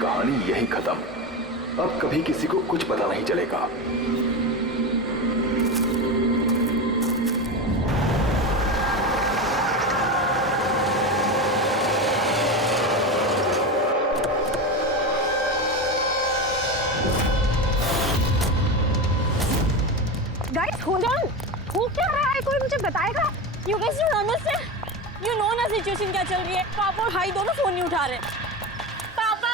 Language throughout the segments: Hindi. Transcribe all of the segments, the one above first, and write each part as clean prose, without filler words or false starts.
कहानी यहीं खत्म। अब कभी किसी को कुछ पता नहीं चलेगा। गाइस होल्ड ऑन, हो क्या रहा है? कोई मुझे बताएगा? You guys don't understand. You know ना सिचुएशन क्या चल रही है। पापा और भाई दोनों फोन नहीं उठा रहे। पापा,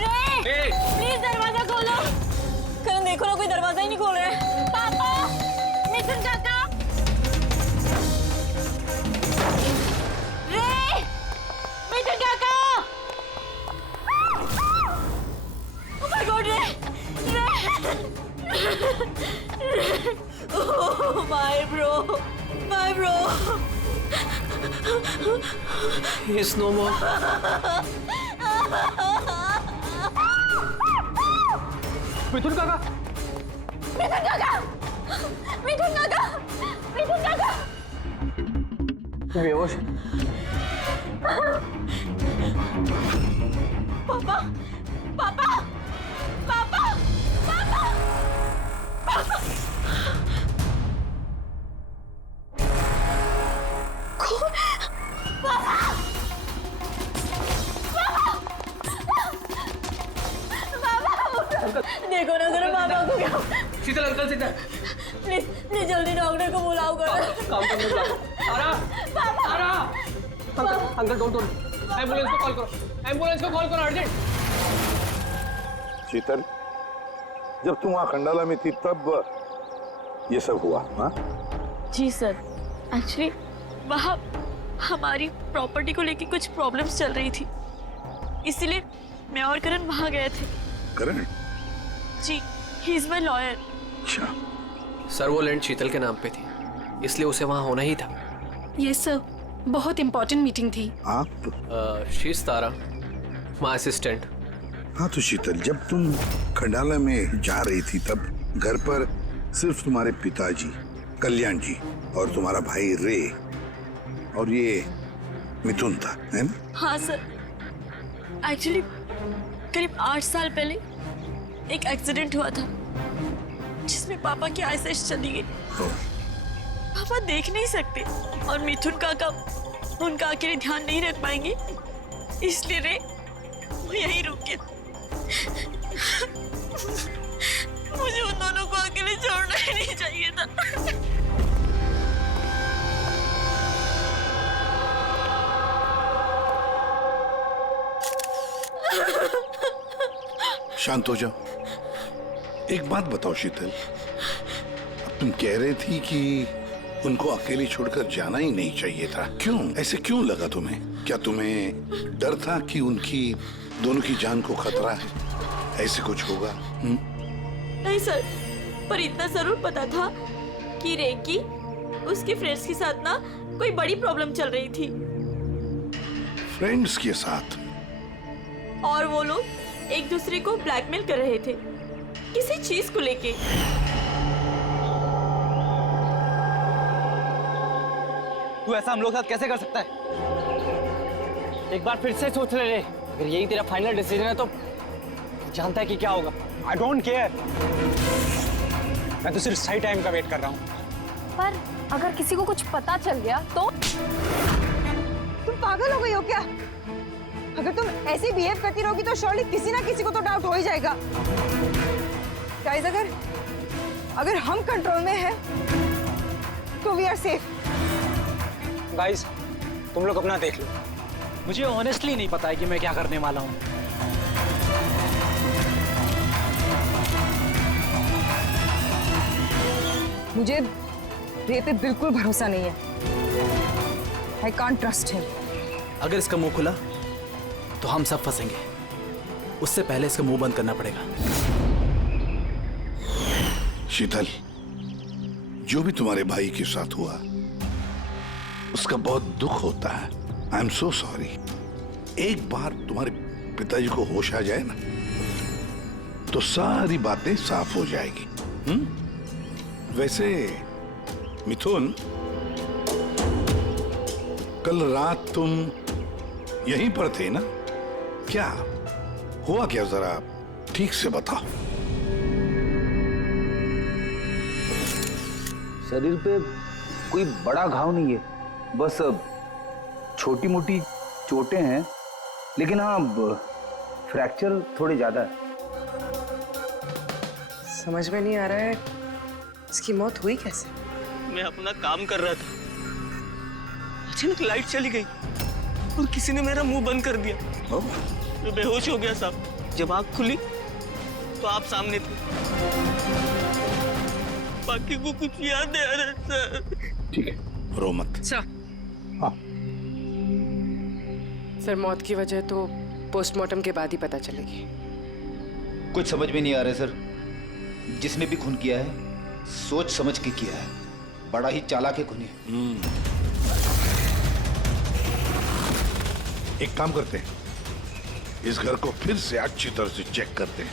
रे, प्लीज दरवाजा खोलो। करण देखो ना, कोई दरवाजा ही नहीं खोल रहा है। पापा, मिथुन काका, रे, मिथुन काका। Oh my God, रे। Oh my bro. He's no more. मिथुन काका, बेहोश। पापा, पापा, पापा, पापा, पापा। देखो ना जरा पापा को क्या। शीतल अंकल सीधा। प्लीज प्लीज जल्दी डॉक्टर को बुलाओ करो। काम करने जाओ। सारा, पापा, सारा। अंकल डोंट एम्बुलेंस को कॉल करो। एम्बुलेंस को कॉल करो अर्जेंट। शीतल, जब तुम वहाँ खंडाला में थी तब ये सब हुआ? हाँ जी सर, एक्चुअली वहाँ हमारी प्रॉपर्टी को लेके कुछ प्रॉब्लम्स चल रही थी, इसीलिए मैं और करण वहाँ गए थे। करण? जी, ही इज माय लॉयर। अच्छा। सर वो लैंड शीतल के नाम पे थी, इसलिए उसे वहाँ होना ही था। ये सर, बहुत इंपॉर्टेंट मीटिंग थी। आप? शीज तारा, माय असिस्टेंट। हाँ तो शीतल, जब तुम खंडाला में जा रही थी तब घर पर सिर्फ तुम्हारे पिताजी कल्याण जी और तुम्हारा भाई रे और ये मिथुन था, है ना? हाँ सर, एक्चुअली करीब 8 साल पहले एक एक्सीडेंट हुआ था जिसमें पापा की आईसाइट चली गई। पापा देख नहीं सकते और मिथुन काका उनका अकेले ध्यान नहीं रख पाएंगे, इसलिए रे वो यहीं रुक गया। मुझे उन दोनों को अकेले छोड़ना ही नहीं चाहिए था। शांत हो जाओ। एक बात बताओ शीतल, अब तुम कह रही थी कि उनको अकेले छोड़कर जाना ही नहीं चाहिए था, क्यों? ऐसे क्यों लगा तुम्हें? क्या तुम्हें डर था कि उनकी दोनों की जान को खतरा है, ऐसे कुछ होगा? नहीं सर, पर इतना जरूर पता था कि रेकी उसके फ्रेंड्स के साथ ना कोई बड़ी प्रॉब्लम चल रही थी। फ्रेंड्स के साथ? और वो लोग एक दूसरे को ब्लैकमेल कर रहे थे किसी चीज को लेके। तू ऐसा हम लोग साथ कैसे कर सकता है? एक बार फिर से सोच ले रे। अगर यही तेरा फाइनल डिसीजन है तो जानता है कि क्या होगा। आई डोंट केयर, मैं तो सिर्फ सही टाइम का वेट कर रहा हूँ। पर अगर किसी को कुछ पता चल गया तो? तुम पागल हो गई हो क्या? अगर तुम ऐसे बिहेव करती रहोगी तो श्योरली किसी ना किसी को तो डाउट हो ही जाएगा। गाइस, अगर हम कंट्रोल में हैं तो वी आर सेफ। गाइस, तुम लोग अपना देख लो। मुझे ऑनेस्टली नहीं पता है कि मैं क्या करने वाला हूँ। मुझे रे पे बिल्कुल भरोसा नहीं है। I can't trust him. अगर इसका मुंह खुला तो हम सब फंसेंगे। उससे पहले इसका मुंह बंद करना पड़ेगा। शीतल, जो भी तुम्हारे भाई के साथ हुआ उसका बहुत दुख होता है। I am so sorry. एक बार तुम्हारे पिताजी को होश आ जाए ना तो सारी बातें साफ हो जाएगी। वैसे मिथुन, कल रात तुम यहीं पर थे ना? क्या हुआ क्या, जरा ठीक से बताओ। शरीर पे कोई बड़ा घाव नहीं है, बस छोटी मोटी चोटें हैं, लेकिन हाँ फ्रैक्चर थोड़े ज्यादा है। समझ में नहीं आ रहा है इसकी मौत हुई कैसे। मैं अपना काम कर रहा था, अचानक लाइट चली गई और किसी ने मेरा मुंह बंद कर दिया। मैं बेहोश हो गया साहब। जब आँख खुली तो आप सामने थे। बाकी को कुछ याद नहीं आ रहा सर। ठीक है, रो मत। सर मौत की वजह तो पोस्टमार्टम के बाद ही पता चलेगी। कुछ समझ में नहीं आ रहा है सर। जिसने भी खून किया है सोच समझ के किया है, बड़ा ही चालाक है खूनी। एक काम करते हैं, इस घर को फिर से अच्छी तरह से चेक करते हैं।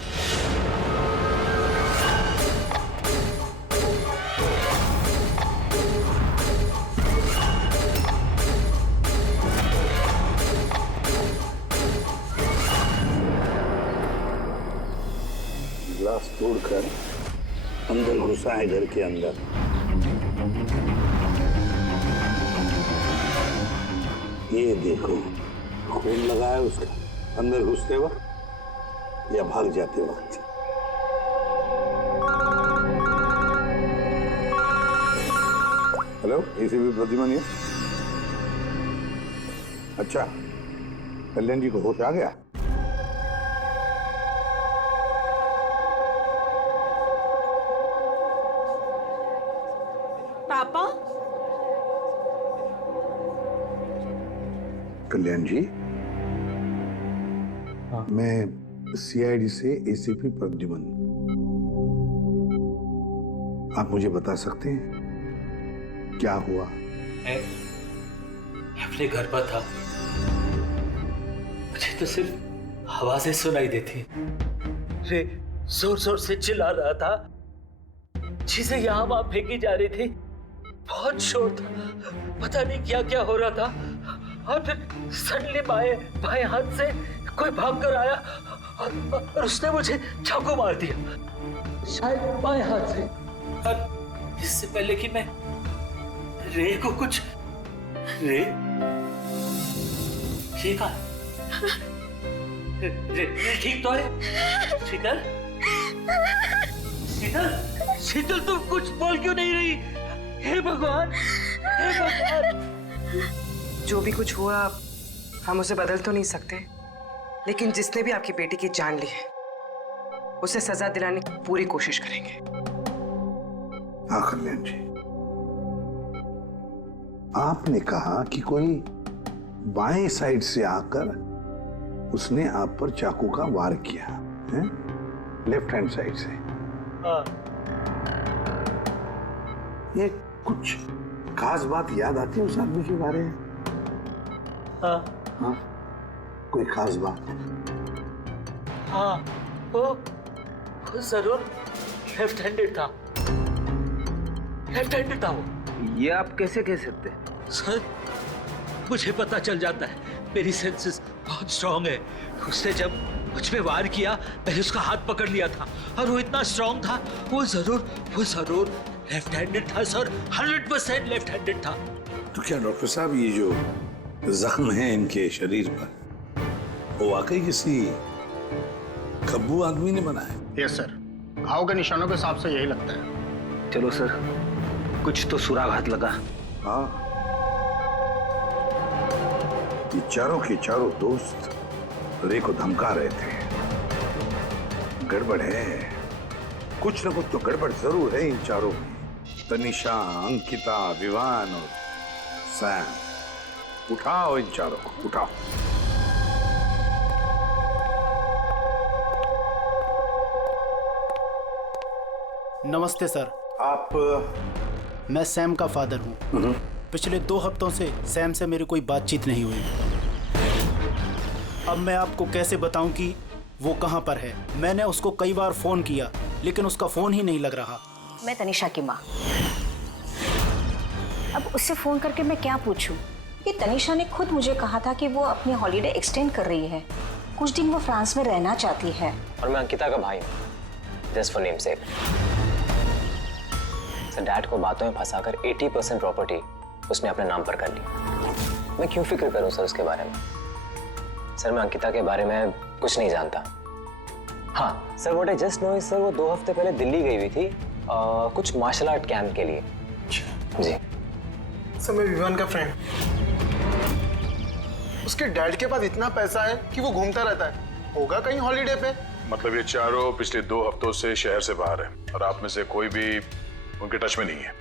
ग्लास तोड़कर अंदर घुसा है घर के अंदर। ये देखो, खून लगा है उसका अंदर घुसते वक्त या भाग जाते वक्त। हेलो, एसीपी प्रतिमा। अच्छा, कल्याण जी को होश आ गया? पापा, कल्याण जी, मैं सीआईडी से एसीपी प्रद्युमन। आप मुझे बता सकते हैं क्या हुआ? मैं अपने घर पर था, मुझे तो सिर्फ आवाजें सुनाई देती। रे जोर जोर से चिल्ला रहा था, चीजें यहाँ वहां फेंकी जा रही थी, बहुत शोर था, पता नहीं क्या क्या हो रहा था। और फिर सडनली बाएं हाथ से कोई भाग कर आया और उसने मुझे चाकू मार दिया, शायद बाएं हाथ से। और इससे पहले कि मैं रे को कुछ रे ठीक है, रे ठीक तो है? शीतल, शीतल, शीतल, तुम कुछ बोल क्यों नहीं रही? हे भगवान, हे भगवान। जो भी कुछ हुआ हम उसे बदल तो नहीं सकते, लेकिन जिसने भी आपकी बेटी की जान ली है उसे सजा दिलाने की पूरी कोशिश करेंगे। हाँ कल्याण जी, आपने कहा कि कोई बाएं साइड से आकर उसने आप पर चाकू का वार किया है, लेफ्ट हैंड साइड से। ये कुछ खास बात याद आती है उस आदमी के बारे में? हाँ, कोई खास बात? हाँ, वो जरूर लेफ्ट हैंडेड था, लेफ्ट हैंडेड था वो। ये आप कैसे कह सकते हैं? सर, मुझे पता चल जाता है, मेरी सेंसेस बहुत स्ट्रांग है। उसने जब मुझ पे वार किया, मैंने उसका हाथ पकड़ लिया था और वो इतना स्ट्रांग था, वो जरूर लेफ्ट हैंडेड था सर, 100% लेफ्ट हैंडेड था। तो क्या डॉक्टर साहब, ये जो जख्म है इनके शरीर पर, वो वाकई किसी खब्बू आदमी ने बनाया? यस सर, घाव के निशानों के हिसाब से यही लगता है। चलो सर, कुछ तो सुराग लगा। हाँ, ये चारों के चारों दोस्त रे को धमका रहे थे। गड़बड़ है, कुछ न कुछ तो गड़बड़ जरूर है इन चारों में। तनिषा, अंकिता, विवान और सैम। उठाओ इन चारों को, उठाओ। नमस्ते सर। आप? मैं सैम का फादर हूँ। पिछले 2 हफ्तों से सैम से मेरी कोई बातचीत नहीं हुई। अब मैं आपको कैसे बताऊं कि वो कहाँ पर है? मैंने उसको कई बार फोन किया, लेकिन उसका फोन ही नहीं लग रहा। मैं तनिषा की माँ। अब उससे फोन करके मैं क्या पूछूं? कि तनिषा ने खुद मुझे कहा था कि वो अपनी हॉलीडे एक्सटेंड कर रही है, कुछ दिन वो फ्रांस में रहना चाहती है। और मैं अंकिता का भाई हूँ, just for name sec. Sir dad को बातों में फंसाकर 80% प्रॉपर्टी उसने अपने नाम पर कर ली। मैं क्यों फिक्र करूं सर उसके बारे में? सर मैं अंकिता के बारे में कुछ नहीं जानता। हाँ sir, what I just know is sir वो 2 हफ्ते पहले दिल्ली गई हुई थी कुछ मार्शल आर्ट कैंप के लिए। जी सर मैं विवान का फ्रेंड। उसके डैड के पास इतना पैसा है कि वो घूमता रहता है। होगा कहीं हॉलीडे पे। मतलब ये चारों पिछले 2 हफ्तों से शहर से बाहर है और आप में से कोई भी उनके टच में नहीं है।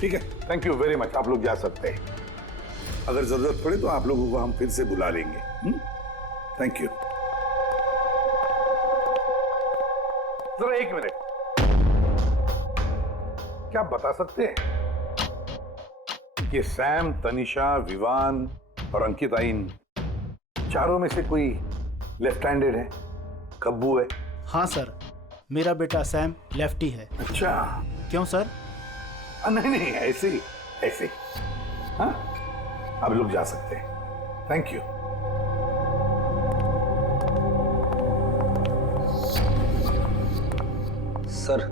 ठीक है, थैंक यू वेरी मच। आप लोग जा सकते हैं। अगर जरूरत पड़े तो आप लोगों को हम फिर से बुला लेंगे। Thank you. जरा 1 मिनट, क्या आप बता सकते हैं कि सैम, तनिषा, विवान और अंकिता इन चारों में से कोई लेफ्ट हैंडेड है? कब्बू है? हाँ सर, मेरा बेटा सैम लेफ्टी है। अच्छा, क्यों सर? नहीं नहीं, ऐसे ही ऐसे। हाँ, आप लोग जा सकते हैं। Thank you. सर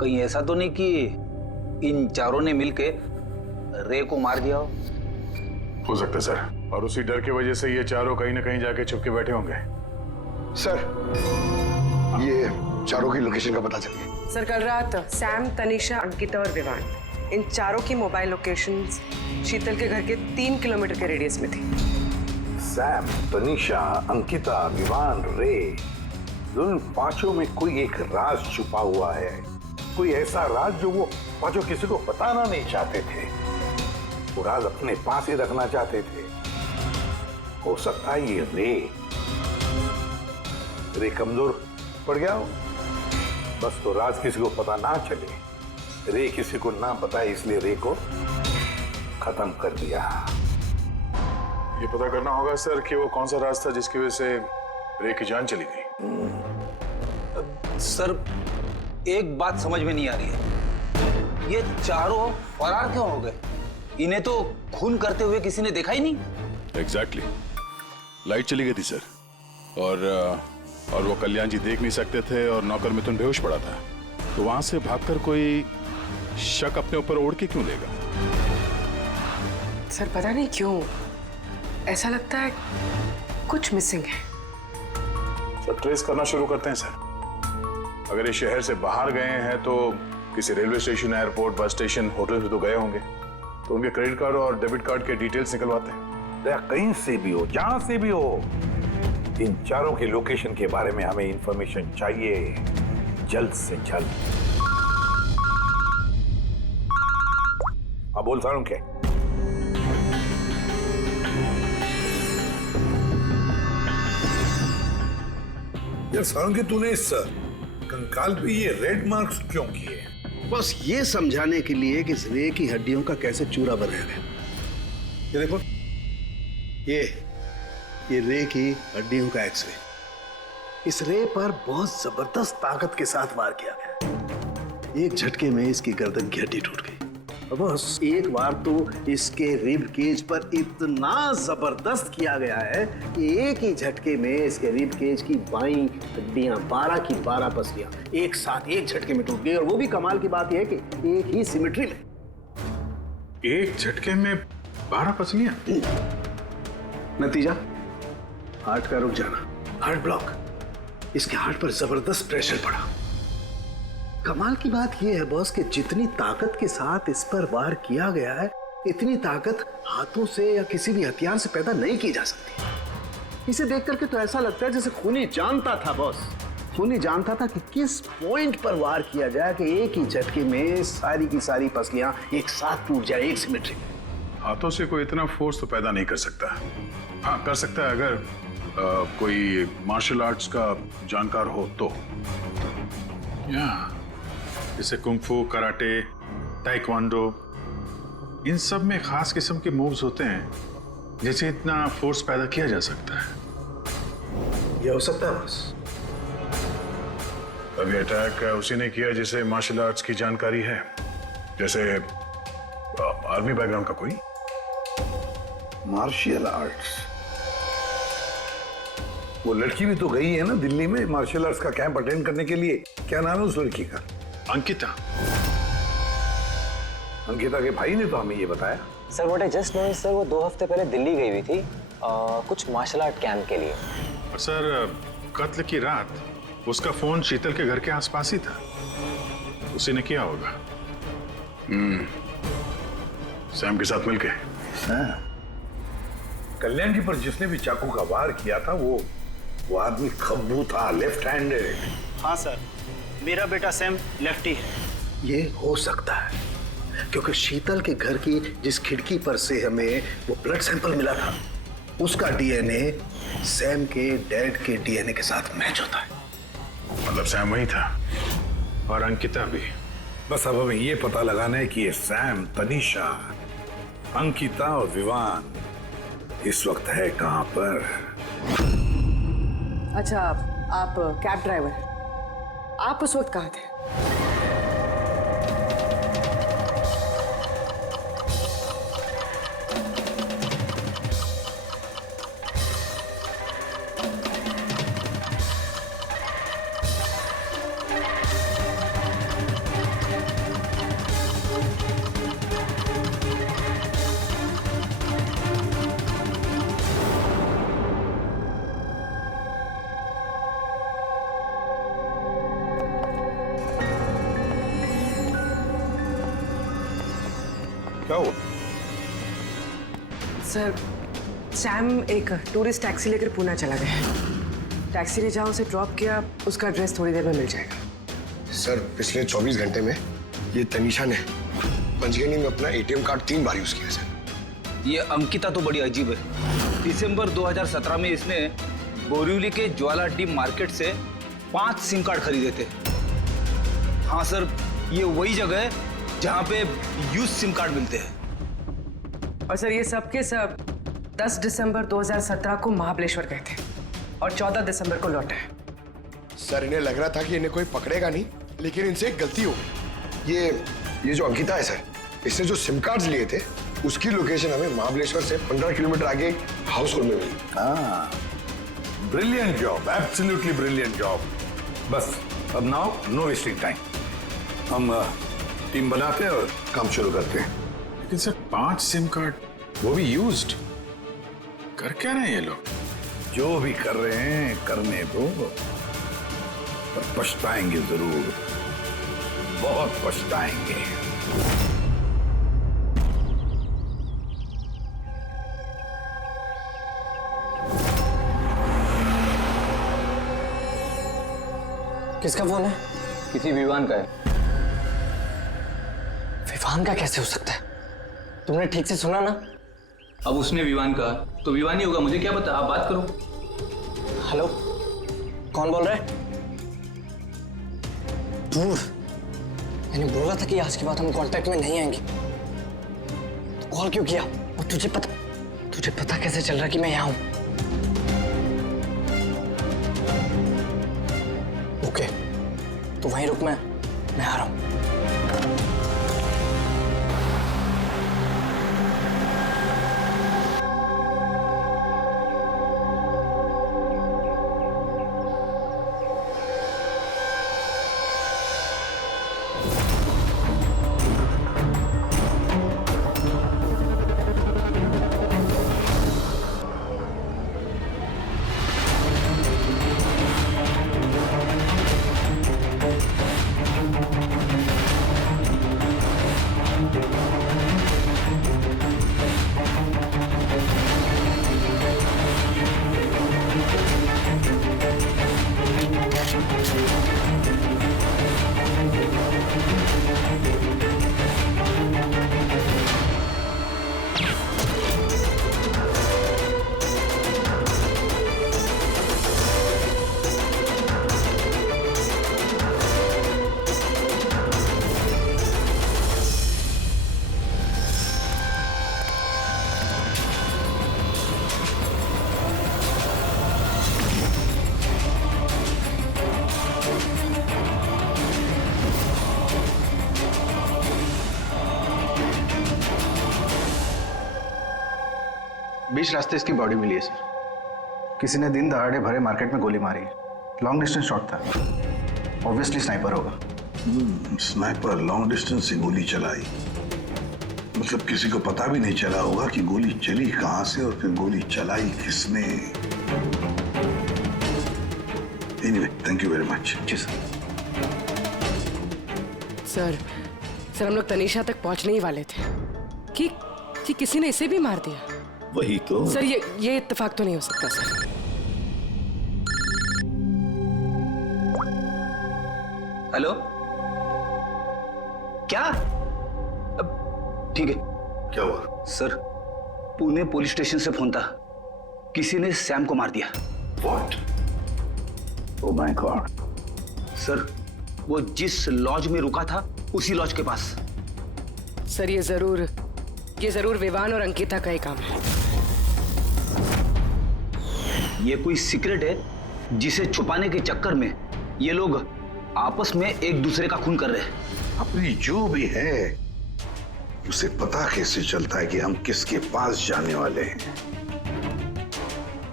कहीं ऐसा तो नहीं कि इन चारों ने मिलके रे को मार दिया हो सकता है सर, और उसी डर की वजह से ये चारों कहीं ना कहीं जाके छुप के बैठे होंगे। सर ये चारों की लोकेशन का पता चल गया। सर कल रात सैम, तनिषा, अंकिता और विवान इन चारों की मोबाइल लोकेशंस शीतल के घर के 3 किलोमीटर के रेडियस में थी। सैम, तनिषा, अंकिता, विवान, रे, उन पांचों में कोई एक राज छुपा हुआ है। कोई ऐसा राज जो वो पांचों किसी को बताना नहीं चाहते थे। वो राज अपने पास ही रखना चाहते थे। हो सकता है ये रे कमजोर पड़ गया हो, बस तो राज किसी को पता ना चले। रे किसी को ना बताए, इसलिए रे को खत्म कर दिया। ये पता करना होगा सर कि वो कौन सा राज था जिसकी वजह से रे की जान चली गई। सर एक बात समझ में नहीं आ रही है, ये चारों फरार क्यों हो गए? इन्हें तो खून करते हुए किसी ने देखा ही नहीं। एग्जैक्टली, लाइट चली गई थी सर, और वो कल्याण जी देख नहीं सकते थे और नौकर मिथुन बेहोश पड़ा था, तो वहां से भागकर कोई शक अपने ऊपर ओढ़ के क्यों लेगा? सर पता नहीं क्यों ऐसा लगता है कुछ मिसिंग है। सर ट्रेस करना शुरू करते हैं सर। अगर ये शहर से बाहर गए हैं तो किसी railway station, airport, bus station, hotel में तो गए होंगे, तो उनके क्रेडिट कार्ड और डेबिट कार्ड के डिटेल्स निकलवाते हैं। कहीं से भी हो, जहां से भी हो, इन चारों के लोकेशन के बारे में हमें इंफॉर्मेशन चाहिए, जल्द से जल्द। हाँ बोल सारुण के। यार सारुण के, तूने इस कंकाल पे ये रेड मार्क्स क्यों किए? बस ये समझाने के लिए कि इस रे की हड्डियों का कैसे चूरा बनाया गया। ये देखो, ये रे की हड्डियों का एक्सरे। इस रे पर बहुत जबरदस्त ताकत के साथ वार किया गया। एक झटके में इसकी गर्दन की हड्डी टूट गई। बस एक बार तो इसके रिब केज पर इतना जबरदस्त किया गया है कि एक ही झटके में इसके रिब केज की बाईं हड्डियां 12 की 12 पसलियां एक साथ एक झटके में टूट गई। और वो भी कमाल की बात यह है कि एक ही सिमेट्री में। एक झटके में 12 पसलियां? नतीजा हार्ट का रुक जाना, हार्ट ब्लॉक। इसके हार्ट पर जबरदस्त प्रेशर पड़ा। कमाल की बात यह है बॉस कि जितनी ताकत के साथ इस पर वार किया गया है, इतनी ताकत हाथों से या किसी भी हथियार से पैदा नहीं की जा सकती। इसे देख करके तो ऐसा लगता है जैसे खूनी जानता था बॉस, खूनी जानता था कि किस पॉइंट पर वार किया जाए कि एक ही झटके में सारी की सारी पसलियां एक साथ टूट जाए, एक सिमेट्री में। हाथों से कोई इतना फोर्स तो पैदा नहीं कर सकता। हाँ कर सकता है अगर कोई मार्शल आर्ट्स का जानकार हो तो, जैसे कुंग-फू, कराटे, ताइक्वांडो, इन सब में खास किस्म के मूव्स होते हैं जिससे इतना फोर्स पैदा किया जा सकता है। ये हो सकता है बस। अभी अटैक उसी ने किया जिसे मार्शल आर्ट्स की जानकारी है, जैसे आर्मी बैकग्राउंड का कोई। Martial arts? वो लड़की भी तो गई है ना दिल्ली में मार्शल आर्ट्स का कैंप अटेंड करने के लिए। क्या नाम है उस लड़की का? अंकिता। अंकिता के भाई ने तो हमें ये बताया। Sir what I just know sir, वो 2 हफ्ते पहले दिल्ली गई हुई थी कुछ मार्शल आर्ट कैंप के लिए। और सर कत्ल की रात उसका फोन शीतल के घर के आसपास ही था, उसी ने किया होगा। सैम के साथ मिलके। कल्याण जी पर जिसने भी चाकू का वार किया था वो आदमी खब्बू था, लेफ्ट हैंडेड। हाँ सर, मेरा बेटा सैम लेफ्टी है। ये हो सकता है क्योंकि शीतल के घर की जिस खिड़की पर से हमें वो ब्लड सैंपल मिला था उसका डीएनए सैम के डैड के डीएनए के साथ मैच होता है। मतलब सैम वही था और अंकिता भी। बस अब हमें ये पता लगाना है कि ये सैम, तनीषा, अंकिता और विवान इस वक्त है कहां पर। अच्छा, आप कैब ड्राइवर, आप उस वक्त कहाँ थे? क्या हुआ? सर, सैम एक टूरिस्ट टैक्सी लेकर पूना चला गया। टैक्सी ने जहाँ उसे ड्रॉप किया उसका एड्रेस थोड़ी देर में मिल जाएगा। सर पिछले 24 घंटे में ये तनीषा ने पंचगनी में अपना एटीएम कार्ड 3 बार यूज किया सर। ये अंकिता तो बड़ी अजीब है। दिसंबर 2017 में इसने बोरिवली के ज्वाला डी मार्केट से 5 सिम कार्ड खरीदे थे। हाँ सर, ये वही जगह है जहाँ पे यूज सिम कार्ड मिलते हैं। और सर ये सब के सब 10 दिसंबर 2017 को महाबलेश्वर गए थे और 14 दिसंबर को लौटे। सर इन्हें लग रहा था कि इन्हें कोई पकड़ेगा नहीं, लेकिन इनसे एक गलती हो गई। ये जो अंकिता है सर, इसने जो सिम कार्ड्स लिए थे उसकी लोकेशन हमें महाबलेश्वर से 15 किलोमीटर आगे हाउस होल्ड में मिली। हाँ, brilliant job, absolutely brilliant job. बस अब नाउ नो वेस्टिंग टाइम, हम टीम बनाते हैं और काम शुरू करते हैं। लेकिन सर 5 सिम कार्ड, वो भी यूज्ड, कर क्या रहे हैं ये लोग? जो भी कर रहे हैं करने दो, पर पछताएंगे जरूर, बहुत पछताएंगे। किसका फोन है? किसी विवान का है। विवान का कैसे हो सकता है? तुमने ठीक से सुना ना? अब उसने विवान कहा तो विवान ही होगा, मुझे क्या पता, आप बात करो। हेलो, कौन बोल रहा है? दूर, मैंने बोला था कि आज के बाद हम कांटेक्ट में नहीं आएंगे। तो कॉल क्यों किया? और तुझे पता कैसे चल रहा कि मैं यहाँ हूं? ओके, तो वहीं रुक, मैं आ रहा हूं। बीच रास्ते इसकी बॉडी मिली है सर। किसी ने दिन दहाड़े भरे मार्केट में गोली मारी। लॉन्ग डिस्टेंस शॉट था, ऑब्वियसली स्नाइपर होगा। स्नाइपर लॉन्ग डिस्टेंस से गोली चलाई, मतलब किसी को पता भी नहीं चला होगा कि गोली चली कहां से और फिर गोली चलाई किसने। Anyway, thank you very much. जी सर। सर हम लोग तनीषा तक पहुंचने ही वाले थे कि किसी ने इसे भी मार दिया। वही तो सर, ये इत्तेफाक तो नहीं हो सकता सर। हेलो, क्या? ठीक है। क्या हुआ? सर, पुणे पुलिस स्टेशन से फोन था, किसी ने सैम को मार दिया। What? Oh my God. Sir, वो जिस लॉज में रुका था उसी लॉज के पास। सर, ये जरूर विवान और अंकिता का ही काम है। ये कोई सीक्रेट है जिसे छुपाने के चक्कर में ये लोग आपस में एक दूसरे का खून कर रहे हैं। अपनी जो भी है उसे पता कैसे चलता है कि हम किसके पास जाने वाले हैं?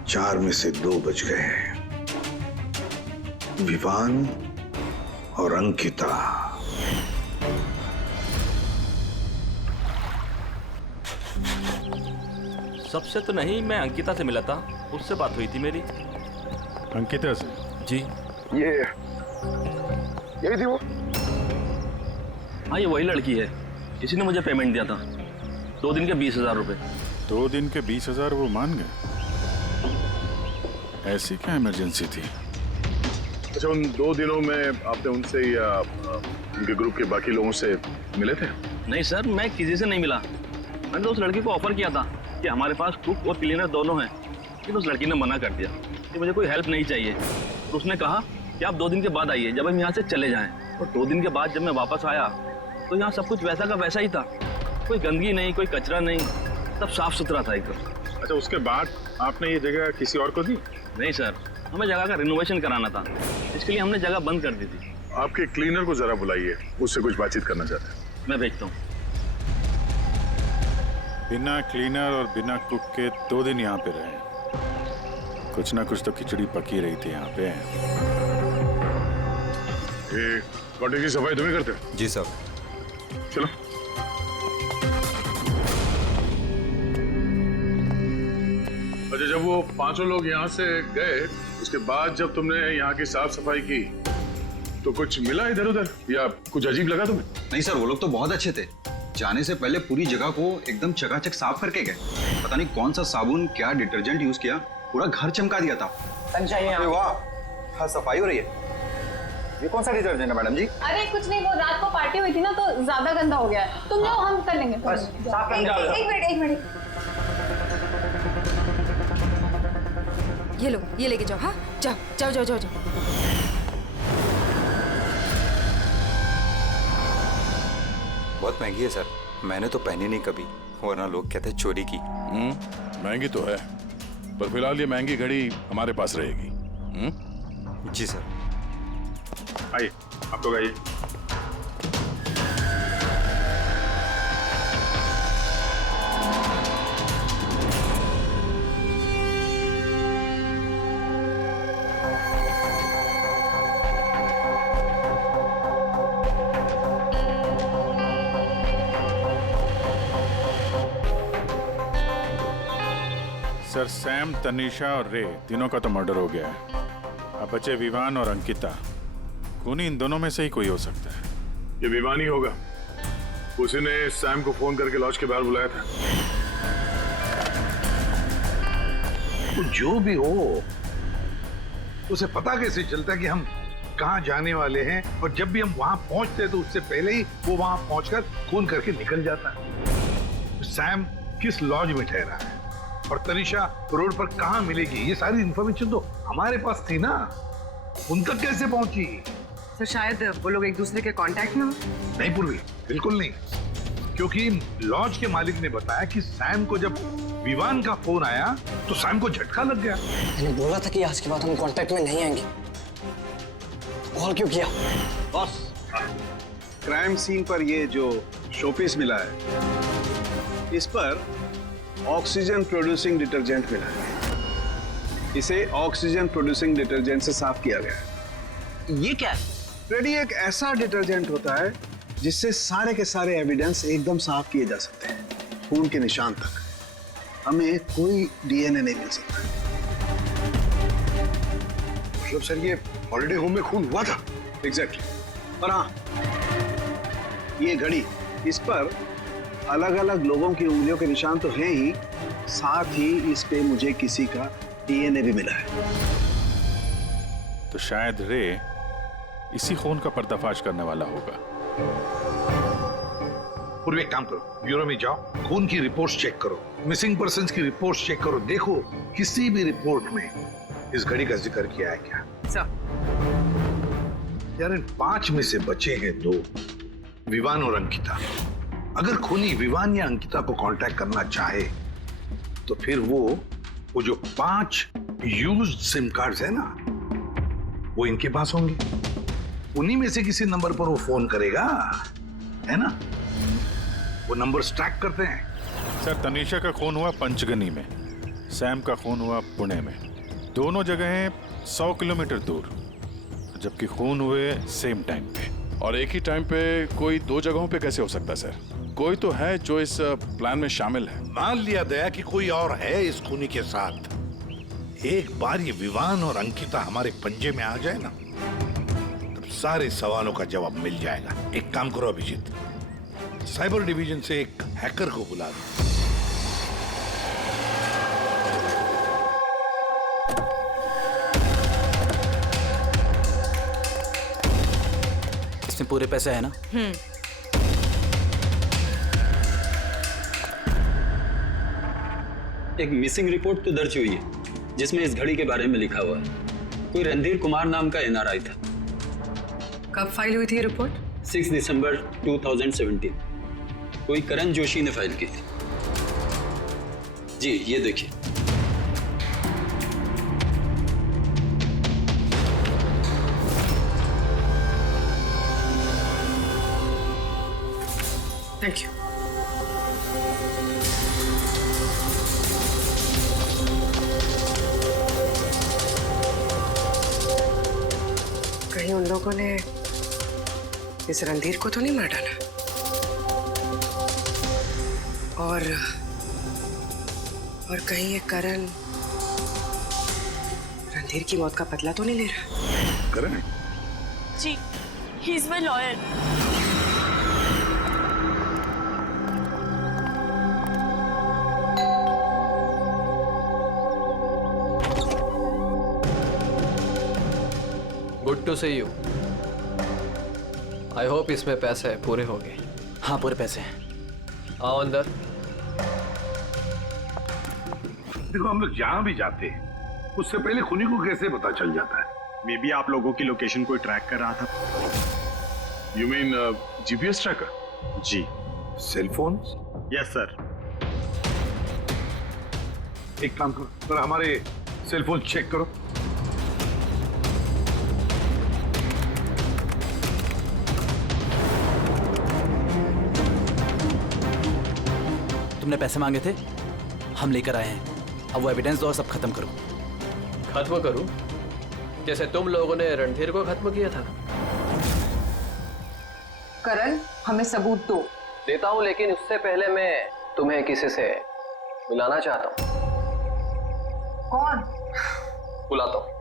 4 में से 2 बच गए हैं, विवान और अंकिता। सबसे तो नहीं, मैं अंकिता से मिला था, उससे बात हुई थी मेरी। अंकिता से? जी। यही थी वो? हाँ, ये वही लड़की है, इसी ने मुझे पेमेंट दिया था, 2 दिन के 20,000 रुपए। 2 दिन के 20,000 वो मान गए? ऐसी क्या इमरजेंसी थी? अच्छा, उन 2 दिनों में आपने उनसे या उनके ग्रुप के बाकी लोगों से मिले थे? नहीं सर, मैं किसी से नहीं मिला। मैंने तो उस लड़की को ऑफर किया था कि हमारे पास कुक और क्लीनर दोनों हैं, लेकिन उस लड़की ने मना कर दिया कि मुझे कोई हेल्प नहीं चाहिए। और उसने कहा कि आप 2 दिन के बाद आइए, जब हम यहाँ से चले जाएं। और 2 दिन के बाद जब मैं वापस आया तो यहाँ सब कुछ वैसा का वैसा ही था, कोई गंदगी नहीं, कोई कचरा नहीं, सब साफ सुथरा था एकदम। अच्छा, उसके बाद आपने ये जगह किसी और को दी? नहीं सर, हमें जगह का रिनोवेशन कराना था, इसके लिए हमने जगह बंद कर दी थी। आपके क्लीनर को जरा बुलाइए, उससे कुछ बातचीत करना चाहते हैं। मैं भेजता हूँ। बिना क्लीनर और बिना कुक के 2 दिन यहाँ पे रहे, कुछ ना कुछ तो खिचड़ी पकी रही थी यहाँ पे। ये कॉटेज की सफाई तुम्हें करते हो? जी सर। चलो। अच्छा, जब वो 5 लोग यहाँ से गए, उसके बाद जब तुमने यहाँ की साफ सफाई की तो कुछ मिला इधर उधर या कुछ अजीब लगा तुम्हें? नहीं सर, वो लोग तो बहुत अच्छे थे, जाने से पहले पूरी जगह को एकदम चकाचक साफ करके गए। पता नहीं कौन सा साबुन, क्या डिटर्जेंट यूज किया, पूरा घर चमका दिया था। अरे वाह, हाँ सफाई हो रही है। ये कौन सा डिटर्जेंट है मैडम जी? अरे कुछ नहीं, वो रात को पार्टी हुई थी ना तो ज्यादा गंदा हो गया है। तुम जाओ, हम कर लेंगे। एक मिनट। ये लो, ये लेके जाओ। हाँ, जाओ। बहुत महंगी है सर, मैंने तो पहनी नहीं कभी, वरना लोग कहते हैं चोरी की। महंगी तो है, पर फिलहाल ये महंगी घड़ी हमारे पास रहेगी। जी सर। आइए, आप लोग आइए। सर, सैम, तनीषा और रे तीनों का तो मर्डर हो गया है। अब बचे विवान और अंकिता। खूनी इन दोनों में से ही कोई हो सकता है। ये विवान ही होगा, उसी ने सैम को फोन करके लॉज के बाहर बुलाया था। तो जो भी हो, उसे पता कैसे चलता है कि हम कहाँ जाने वाले हैं? और जब भी हम वहां पहुंचते हैं तो उससे पहले ही वो वहां पहुंचकर फोन करके निकल जाता है। सैम किस लॉज में ठहरा है और तनीषा रोड पर कहाँ मिलेगी, ये सारी इंफॉर्मेशन तो हमारे पास थी ना, उन तक कैसे पहुंची? तो शायद वो लोग एक दूसरे के कांटेक्ट में हो। नहीं पूर्वी, बिल्कुल नहीं, क्योंकि लॉज के मालिक ने बताया कि सैम को जब विवान का फोन आया तो सैम को झटका लग गया। मैंने बोला था कि आज के बाद हम कांटेक्ट में नहीं आएंगे, कॉल क्यों किया? बॉस, क्राइम सीन पर ये जो शोपीस मिला है, इस पर ऑक्सीजन प्रोड्यूसिंग डिटर्जेंट मिला है। इसे ऑक्सीजन प्रोड्यूसिंग डिटर्जेंट से साफ किया गया है। ये क्या है? फ्रेडी, एक ऐसा डिटर्जेंट होता है जिससे सारे के सारे एविडेंस एकदम साफ किए जा सकते हैं, खून के निशान तक। हमें कोई डीएनए नहीं मिल सकता। मतलब सर ये हॉलिडे होम में खून हुआ था? एग्जैक्टली। और हाँ, ये घड़ी, इस पर अलग अलग लोगों की उंगलियों के निशान तो हैं ही, साथ ही इस पे मुझे किसी का डीएनए भी मिला है। तो शायद रे इसी खून का पर्दाफाश करने वाला होगा। पूर्व एक काम करो, ब्यूरो में जाओ, खून की रिपोर्ट्स चेक करो, मिसिंग पर्सन्स की रिपोर्ट्स चेक करो, देखो किसी भी रिपोर्ट में इस घड़ी का जिक्र किया है क्या। यार इन 5 में से बचे हैं 2, विवान और अंकिता। अगर खूनी विवान या अंकिता को कांटेक्ट करना चाहे तो फिर वो जो 5 यूज्ड सिम कार्ड्स है ना, वो इनके पास होंगे। उन्हीं में से किसी नंबर पर वो फोन करेगा, है ना? वो नंबर ट्रैक करते हैं। सर, तनीषा का खून हुआ पंचगनी में, सैम का खून हुआ पुणे में। दोनों जगहें 100 किलोमीटर दूर, जबकि खून हुए सेम टाइम पे। और एक ही टाइम पे कोई 2 जगहों पे कैसे हो सकता है सर? कोई तो है जो इस प्लान में शामिल है। मान लिया दया कि कोई और है इस खूनी के साथ। एक बार ये विवान और अंकिता हमारे पंजे में आ जाए ना, तब सारे सवालों का जवाब मिल जाएगा। एक काम करो अभिजीत, साइबर डिवीजन से एक हैकर को बुला दो। इसमें पूरे पैसे है ना? एक मिसिंग रिपोर्ट तो दर्ज हुई है जिसमें इस घड़ी के बारे में लिखा हुआ है। कोई रणधीर कुमार नाम का एनआरआई था। कब फाइल हुई थी ये रिपोर्ट? 6 दिसंबर 2017। कोई करण जोशी ने फाइल की थी। जी ये देखिए। Thank you. कहीं उन लोगों ने इस रणधीर को तो नहीं मार डाला? और कहीं ये करण रणधीर की मौत का बदला तो नहीं ले रहा? करण? जी, he is my lawyer. Good to see you. I hope इसमें पैसे पूरे हो गए। हाँ, पूरे पैसे हैं। आओ अंदर। देखो, हम लोग जहां भी जाते हैं उससे पहले खूनी को कैसे पता चल जाता है? मे बी आप लोगों की लोकेशन कोई ट्रैक कर रहा था। You mean GPS tracker? जी। Cell phone? Yes sir. एक काम करो, जरा हमारे सेल फोन चेक करो। तुमने पैसे मांगे थे, हम लेकर आए हैं। अब वो एविडेंस दो और सब खत्म करो। खत्म करूं? जैसे तुम लोगों ने रणधीर को खत्म किया था। करण, हमें सबूत दो। देता हूं, लेकिन उससे पहले मैं तुम्हें किसी से मिलाना चाहता हूं। कौन? बुलाता हूं।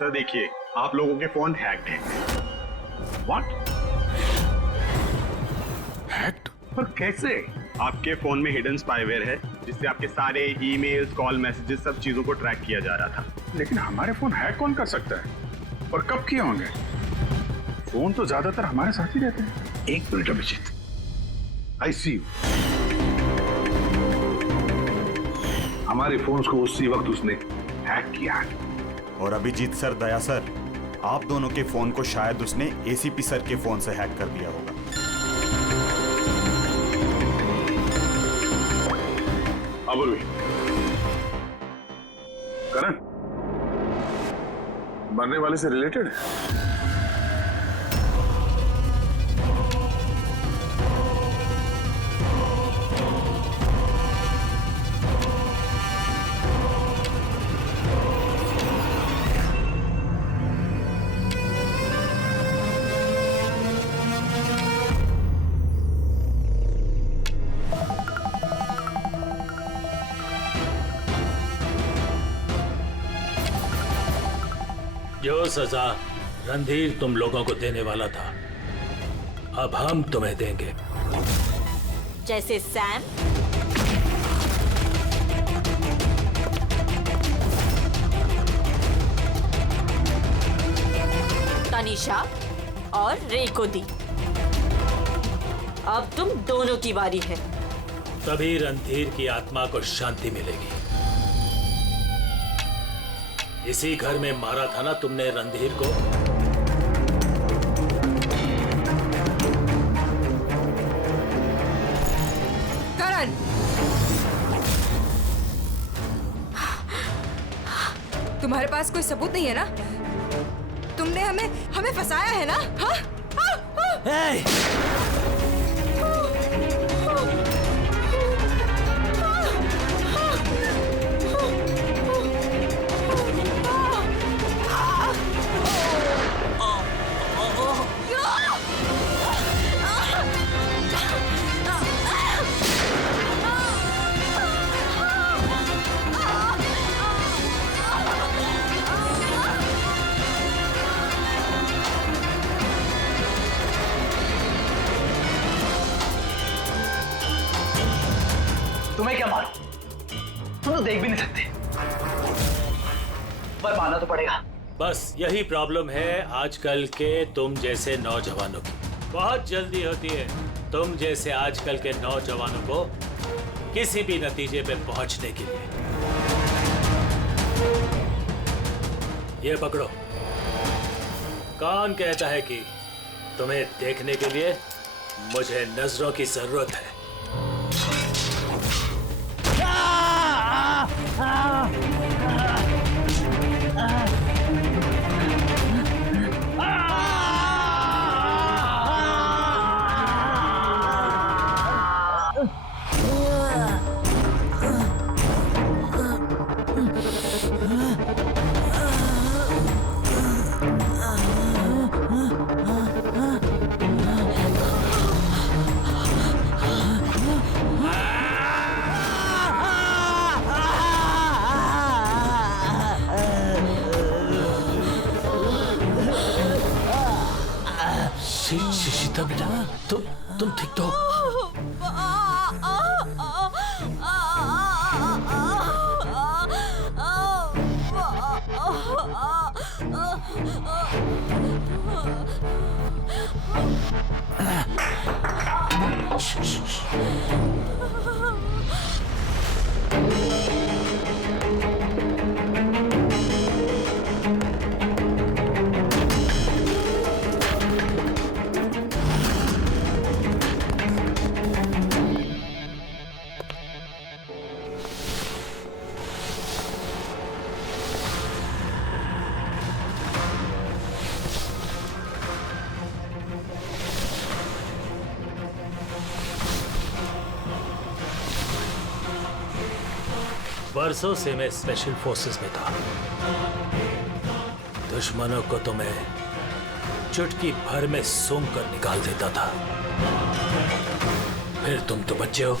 सर देखिए, आप लोगों के फोन हैक्ड हैं। व्हाट? हैक्ड? पर कैसे? आपके फोन में हिडन स्पाईवेयर है जिससे आपके सारे ईमेल्स, कॉल, मैसेजेस, सब चीजों को ट्रैक किया जा रहा था। लेकिन हमारे फोन हैक कौन कर सकता है? और कब किए होंगे? फोन तो ज्यादातर हमारे साथ ही रहते हैं। एक minute Abhijeet, I see you. हमारे फोन्स को उसी वक्त उसने हैक किया। और अभिजीत सर, दया सर, आप दोनों के फोन को शायद उसने एसीपी सर के फोन से हैक कर दिया होगा। अबुल करण मरने वाले से रिलेटेड है? जो सजा रणधीर तुम लोगों को देने वाला था, अब हम तुम्हें देंगे। जैसे सैम, तनिषा और रे को दी। अब तुम दोनों की बारी है। तभी रणधीर की आत्मा को शांति मिलेगी। इसी घर में मारा था ना तुमने रणधीर को? करण, तुम्हारे पास कोई सबूत नहीं है ना? तुमने हमें फंसाया है ना? हाँ? तुम्हें क्या मालूम? तुम तो देख भी नहीं सकते, पर मानना तो पड़ेगा। बस यही प्रॉब्लम है आजकल के तुम जैसे नौजवानों की। बहुत जल्दी होती है तुम जैसे आजकल के नौजवानों को किसी भी नतीजे पे पहुंचने के लिए। ये पकड़ो। कौन कहता है कि तुम्हें देखने के लिए मुझे नजरों की जरूरत है? सीता बेटा, तुम ठीक तो? बरसों से मैं स्पेशल फोर्सेस में था। दुश्मनों को तो मैं चुटकी भर में सूंघ कर निकाल देता था। फिर तुम तो बच्चे हो।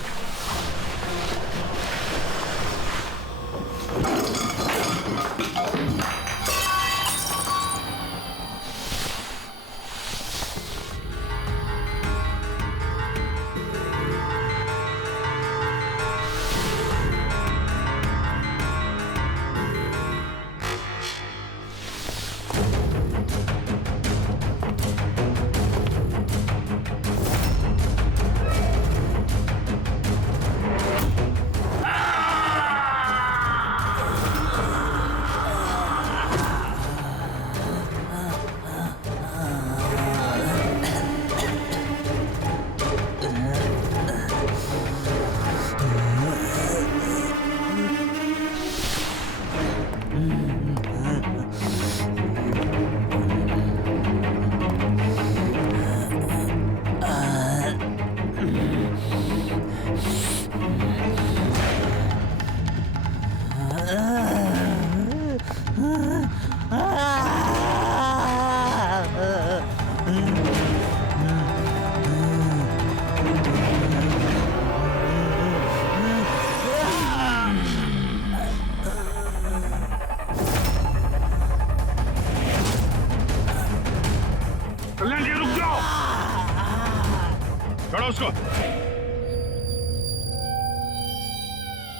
छोड़ो उसको।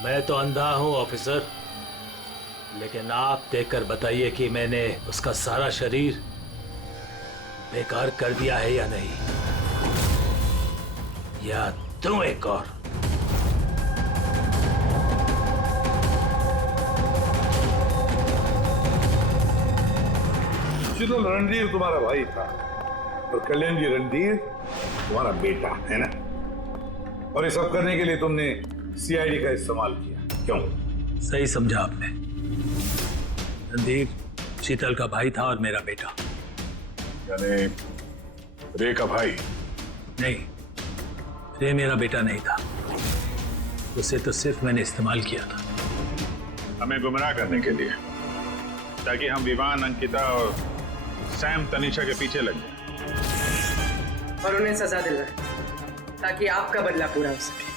मैं तो अंधा हूं ऑफिसर, लेकिन आप देखकर बताइए कि मैंने उसका सारा शरीर बेकार कर दिया है या नहीं, या तुम एक और। शीतल, रणधीर तुम्हारा भाई था और कल्याण जी रणधीर तुम्हारा बेटा है ना। और ये सब करने के लिए तुमने सीआईडी का इस्तेमाल किया, क्यों? सही समझा आपने। रणधीर शीतल का भाई था और मेरा बेटा। यानी रे का भाई? नहीं, रे मेरा बेटा नहीं था, उसे तो सिर्फ मैंने इस्तेमाल किया था। हमें गुमराह करने के लिए, ताकि हम विवान, अंकिता और सैम तनीषा के पीछे लग जाए और उन्हें सजा दिलवाए, ताकि आपका बदला पूरा हो सके।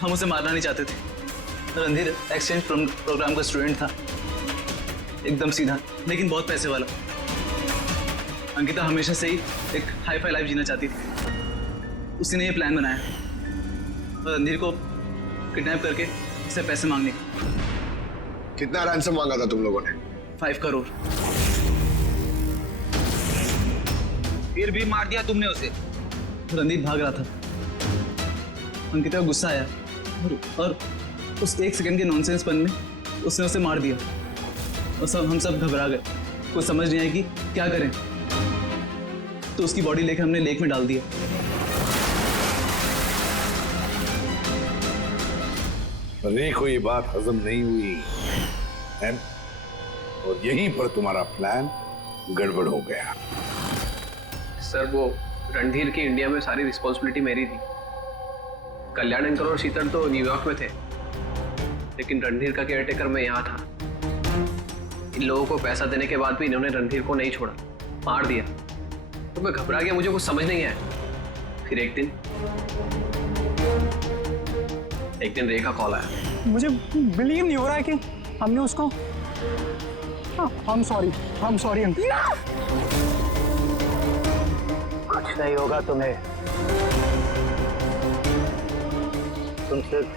हम उसे मारना नहीं चाहते थे। रणधीर एक्सचेंज प्रोग्राम का स्टूडेंट था, एकदम सीधा, लेकिन बहुत पैसे वाला। अंकिता हमेशा से ही एक हाई फाई लाइफ जीना चाहती थी। उसी ने ये प्लान बनाया और रणधीर को किडनैप करके उससे पैसे मांगने का। कितना रैंसम मांगा था तुम लोगों ने? 5 करोड़। फिर भी मार दिया तुमने उसे। रणधीर भाग रहा था, अंकिता को गुस्सा आया और उस 1 सेकंड के नॉनसेंसपन में उसने उसे मार दिया और हम सब घबरा गए। कुछ समझ नहीं आई कि क्या करें, तो उसकी बॉडी लेकर हमने लेक में डाल दिया। रे को ये बात हजम नहीं हुई है? और यहीं पर तुम्हारा प्लान गड़बड़ हो गया। सर, वो रणधीर की इंडिया में सारी रिस्पॉन्सिबिलिटी मेरी थी। कल्याण अंकल और शीतल तो न्यूयॉर्क में थे, लेकिन रणधीर का केयरटेकर मैं यहाँ था। इन लोगों को पैसा देने के बाद भी इन्होंने रणधीर को नहीं छोड़ा, मार दिया। तो मैं घबरा गया, मुझे कुछ समझ नहीं आया। फिर एक दिन रे का कॉल आया। मुझे बिलीव नहीं हो रहा है कि हमने उसको। I'm sorry uncle. कुछ नहीं होगा तुम्हें, तुम सिर्फ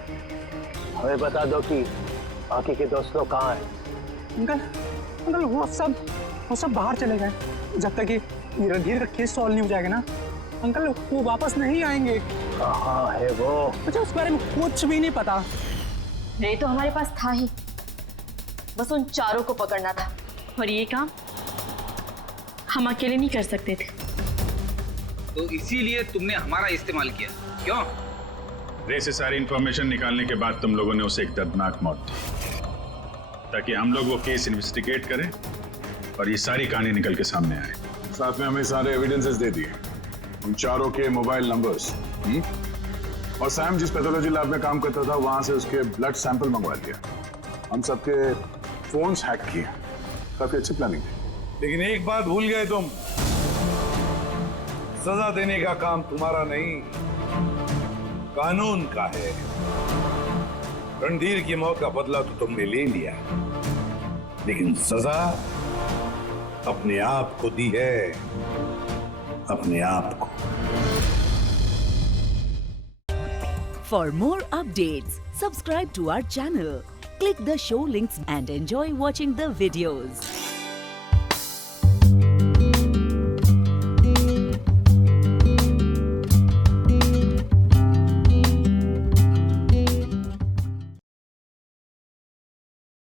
हमें बता दो कि बाकी के दोस्त लोग कहाँ हैं। अंकल वो सब बाहर चले गए जब तक कि रणधीर का केस सॉल्व नहीं हो जाएगा ना। अंकल वो वापस नहीं आएंगे। कहाँ है वो? मुझे उस बारे में कुछ भी नहीं पता। रे तो हमारे पास था ही, बस उन चारों को पकड़ना था, और ये काम हम अकेले नहीं कर सकते थे। तो इसीलिए तुमने हमारा इस्तेमाल किया, क्यों? रे से सारी इंफॉर्मेशन निकालने के बाद तुम लोगों ने उसे एक दर्दनाक मौत दी, ताकि हम लोग वो केस इन्वेस्टिगेट करें और ये सारी कहानी निकल के सामने आए। साथ में हमें सारे एविडेंसेस दे दिए, उन चारों के मोबाइल नंबर्स, और सैम जिस पैथोलॉजी लैब में काम करता था वहां से उसके ब्लड सैंपल मंगवा दिया। हम सबके फोन्स हैक किए। काफी अच्छी प्लानिंग थी, लेकिन एक बात भूल गए तुम। सजा देने का काम तुम्हारा नहीं, कानून का है। रणधीर की मौत का बदला तो तुमने ले लिया, लेकिन सजा अपने आप को दी है, अपने आप को। For more updates, subscribe to our channel, click the show links and enjoy watching the videos.